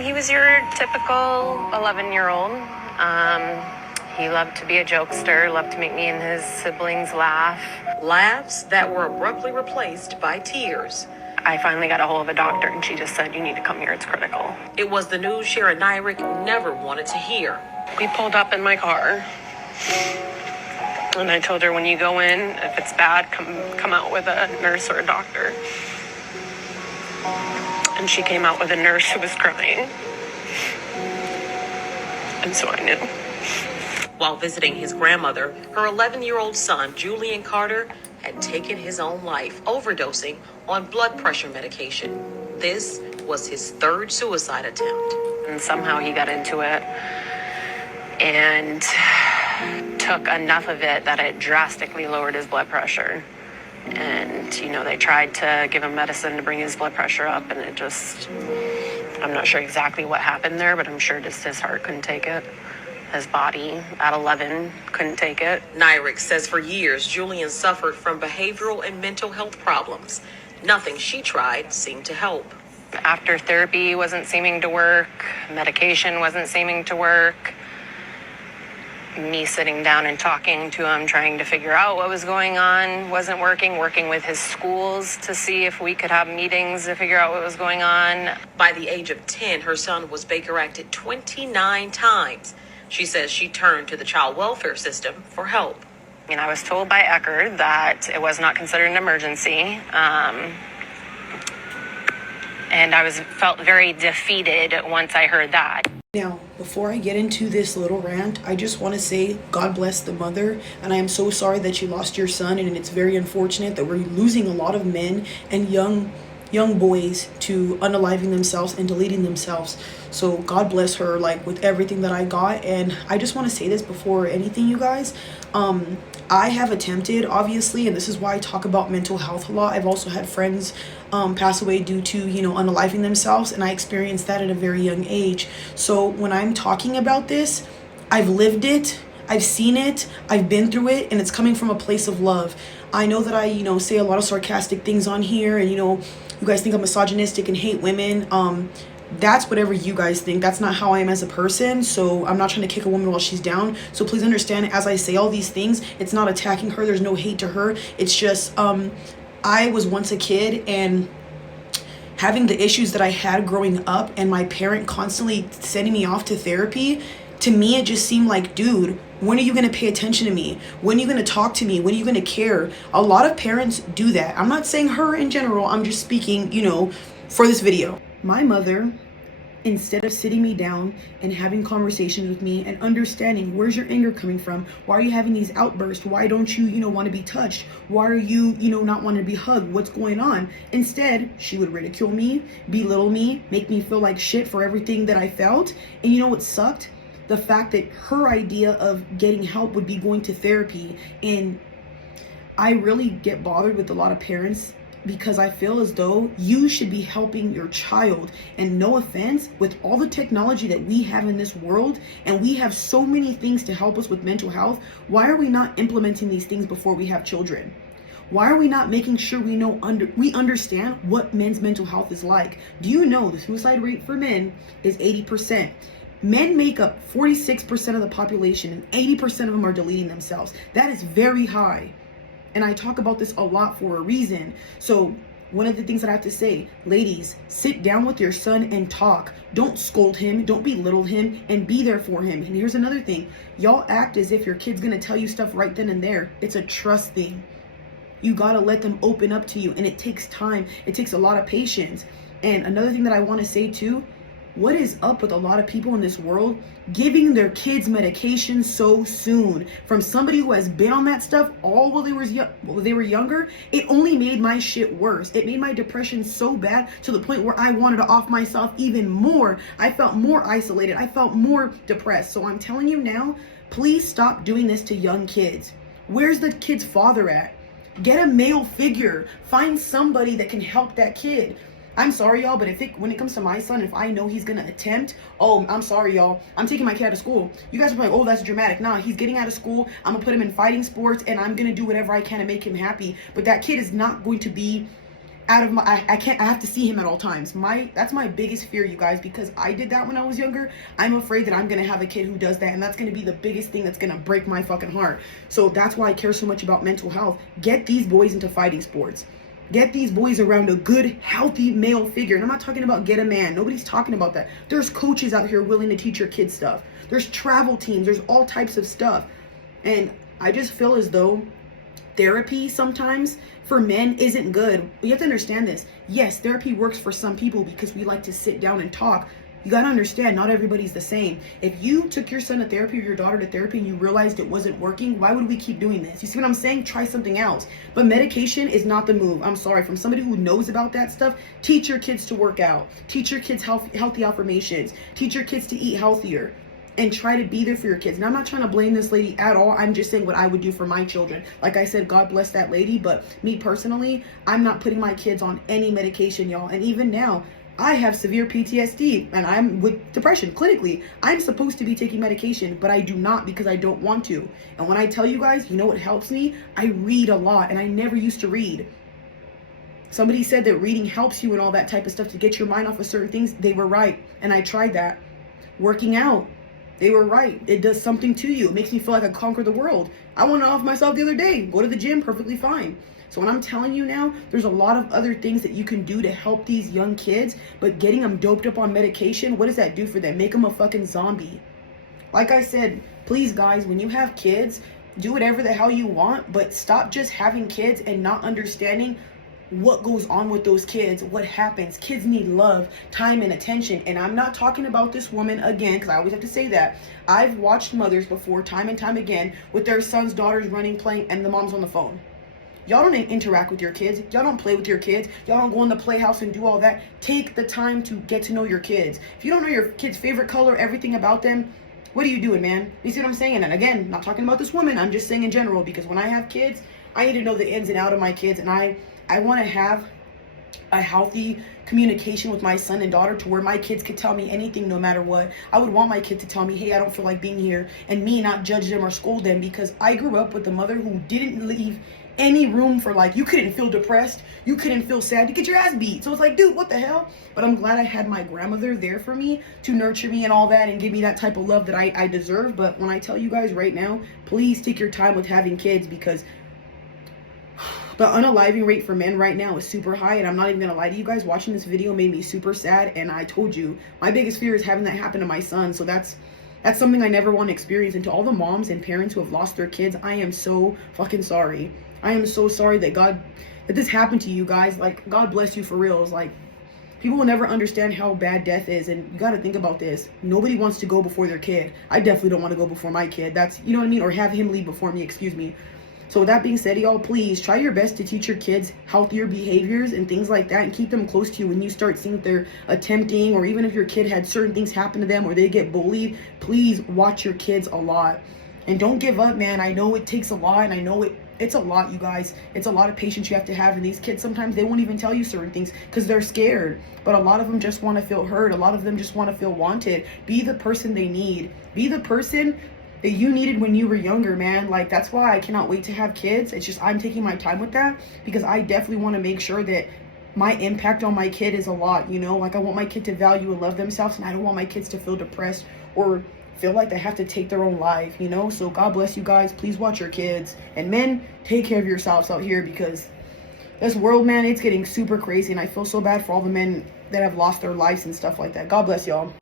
He was your typical 11-year-old. He loved to be a jokester, loved to make me and his siblings laugh. Laughs that were abruptly replaced by tears. I finally got a hold of a doctor and she just said, you need to come here, it's critical. It was the news Shara Nyrick never wanted to hear. We pulled up in my car and I told her, when you go in, if it's bad, come out with a nurse or a doctor. And she came out with a nurse who was crying. And so I knew. While visiting his grandmother, her 11-year-old son, Julian Carter, had taken his own life, overdosing on blood pressure medication. This was his third suicide attempt. And somehow he got into it and took enough of it that it drastically lowered his blood pressure. And, they tried to give him medicine to bring his blood pressure up, and it just, I'm not sure exactly what happened there, but I'm sure just his heart couldn't take it. His body at 11 couldn't take it. Nyrick says for years, Julian suffered from behavioral and mental health problems. Nothing she tried seemed to help. After therapy wasn't seeming to work, medication wasn't seeming to work, me sitting down and talking to him, trying to figure out what was going on, wasn't working with his schools to see if we could have meetings to figure out what was going on. By the age of 10, her son was Baker Acted 29 times. She says she turned to the child welfare system for help. I was told by Ecker that it was not considered an emergency. And I felt very defeated once I heard that. Now, before I get into this little rant, I just want to say God bless the mother, and I am so sorry that you lost your son, and it's very unfortunate that we're losing a lot of men and young boys to unaliving themselves and deleting themselves. So God bless her, with everything that I got. And I just want to say this before anything, you guys. I have attempted, obviously, and this is why I talk about mental health a lot. I've also had friends pass away due to, unaliving themselves, and I experienced that at a very young age. So when I'm talking about this, I've lived it, I've seen it, I've been through it, and it's coming from a place of love. I know that I, say a lot of sarcastic things on here, and, you guys think I'm misogynistic and hate women. That's whatever you guys think. That's not how I am as a person. So I'm not trying to kick a woman while she's down. So please understand, as I say all these things, it's not attacking her. There's no hate to her. It's just, I was once a kid, and having the issues that I had growing up, and my parent constantly sending me off to therapy, to me, it just seemed like, dude, when are you going to pay attention to me? When are you going to talk to me? When are you going to care? A lot of parents do that. I'm not saying her in general. I'm just speaking, for this video. My mother, instead of sitting me down and having conversations with me and understanding, where's your anger coming from? Why are you having these outbursts? Why don't you, want to be touched? Why are you, not wanting to be hugged? What's going on? Instead, she would ridicule me, belittle me, make me feel like shit for everything that I felt. And you know what sucked? The fact that her idea of getting help would be going to therapy. And I really get bothered with a lot of parents, because I feel as though you should be helping your child. And no offense, with all the technology that we have in this world, and we have so many things to help us with mental health, why are we not implementing these things before we have children? Why are we not making sure we understand what men's mental health is like? Do you know the suicide rate for men is 80%? Men make up 46% of the population, and 80% of them are deleting themselves. That is very high. And I talk about this a lot for a reason. So one of the things that I have to say, ladies, sit down with your son and talk. Don't scold him, don't belittle him, and be there for him. And here's another thing. Y'all act as if your kid's gonna tell you stuff right then and there. It's a trust thing. You gotta let them open up to you, and it takes time. It takes a lot of patience. And another thing that I wanna say too, what is up with a lot of people in this world giving their kids medication so soon? From somebody who has been on that stuff all while they were younger, it only made my shit worse. It made my depression so bad to the point where I wanted to off myself even more. I felt more isolated. I felt more depressed. So I'm telling you now, please stop doing this to young kids. Where's the kid's father at? Get a male figure. Find somebody that can help that kid. I'm sorry, y'all, but when it comes to my son, if I know he's gonna attempt, I'm sorry, y'all, I'm taking my kid out of school. You guys are like, oh, that's dramatic. Nah, he's getting out of school. I'm gonna put him in fighting sports, and I'm gonna do whatever I can to make him happy. But that kid is not going to be out of my, I can't, I have to see him at all times. That's my biggest fear, you guys, because I did that when I was younger. I'm afraid that I'm gonna have a kid who does that, and that's gonna be the biggest thing that's gonna break my fucking heart. So that's why I care so much about mental health. Get these boys into fighting sports. Get these boys around a good, healthy male figure. And I'm not talking about get a man. Nobody's talking about that. There's coaches out here willing to teach your kids stuff. There's travel teams. There's all types of stuff. And I just feel as though therapy sometimes for men isn't good. You have to understand this. Yes, therapy works for some people because we like to sit down and talk. You got to understand, not everybody's the same. If you took your son to therapy or your daughter to therapy and you realized it wasn't working, why would we keep doing this? You see what I'm saying? Try something else. But medication is not the move. I'm sorry. From somebody who knows about that stuff, teach your kids to work out. Teach your kids healthy affirmations. Teach your kids to eat healthier. And try to be there for your kids. And I'm not trying to blame this lady at all. I'm just saying what I would do for my children. Like I said, God bless that lady. But me personally, I'm not putting my kids on any medication, y'all. And even now, I have severe PTSD and I'm with depression clinically. I'm supposed to be taking medication, but I do not because I don't want to. And when I tell you guys, you know what helps me? I read a lot, and I never used to read. Somebody said that reading helps you and all that type of stuff to get your mind off of certain things. They were right. And I tried that. Working out. They were right. It does something to you. It makes me feel like I conquered the world. I went off myself the other day. Go to the gym, perfectly fine. So when I'm telling you now, there's a lot of other things that you can do to help these young kids, but getting them doped up on medication, what does that do for them? Make them a fucking zombie. Like I said, please guys, when you have kids, do whatever the hell you want, but stop just having kids and not understanding what goes on with those kids, what happens. Kids need love, time, and attention. And I'm not talking about this woman again, because I always have to say that. I've watched mothers before, time and time again, with their sons, daughters running, playing, and the mom's on the phone. Y'all don't interact with your kids. Y'all don't play with your kids. Y'all don't go in the playhouse and do all that. Take the time to get to know your kids. If you don't know your kid's favorite color, everything about them, what are you doing, man? You see what I'm saying? And again, not talking about this woman. I'm just saying in general, because when I have kids, I need to know the ins and outs of my kids. And I want to have a healthy communication with my son and daughter to where my kids could tell me anything no matter what. I would want my kid to tell me, hey, I don't feel like being here, and me not judge them or scold them, because I grew up with a mother who didn't leave any room for, like, you couldn't feel depressed, you couldn't feel sad, you get your ass beat. So it's like, dude, what the hell? But I'm glad I had my grandmother there for me to nurture me and all that and give me that type of love that I deserve. But when I tell you guys right now, please take your time with having kids, because the unaliving rate for men right now is super high. And I'm not even gonna lie to you guys, watching this video made me super sad. And I told you, my biggest fear is having that happen to my son. So that's something I never want to experience. And to all the moms and parents who have lost their kids, I am so fucking sorry. I am so sorry that this happened to you guys. Like, God bless you for real. It's like, people will never understand how bad death is. And you got to think about this. Nobody wants to go before their kid. I definitely don't want to go before my kid. That's, you know what I mean? Or have him leave before me, excuse me. So with that being said, y'all, please try your best to teach your kids healthier behaviors and things like that, and keep them close to you when you start seeing that they're attempting, or even if your kid had certain things happen to them or they get bullied, please watch your kids a lot. And don't give up, man. I know it takes a lot, and I know it's a lot, you guys. It's a lot of patience you have to have. And these kids, sometimes they won't even tell you certain things because they're scared. But a lot of them just want to feel heard. A lot of them just want to feel wanted. Be the person they need. Be the person that you needed when you were younger, man. Like, that's why I cannot wait to have kids. It's just I'm taking my time with that, because I definitely want to make sure that my impact on my kid is a lot, you know? Like, I want my kid to value and love themselves, and I don't want my kids to feel depressed or feel like they have to take their own life, you know? So God bless you guys. Please watch your kids. And men, take care of yourselves out here, because this world, man, it's getting super crazy, and I feel so bad for all the men that have lost their lives and stuff like that. God bless y'all.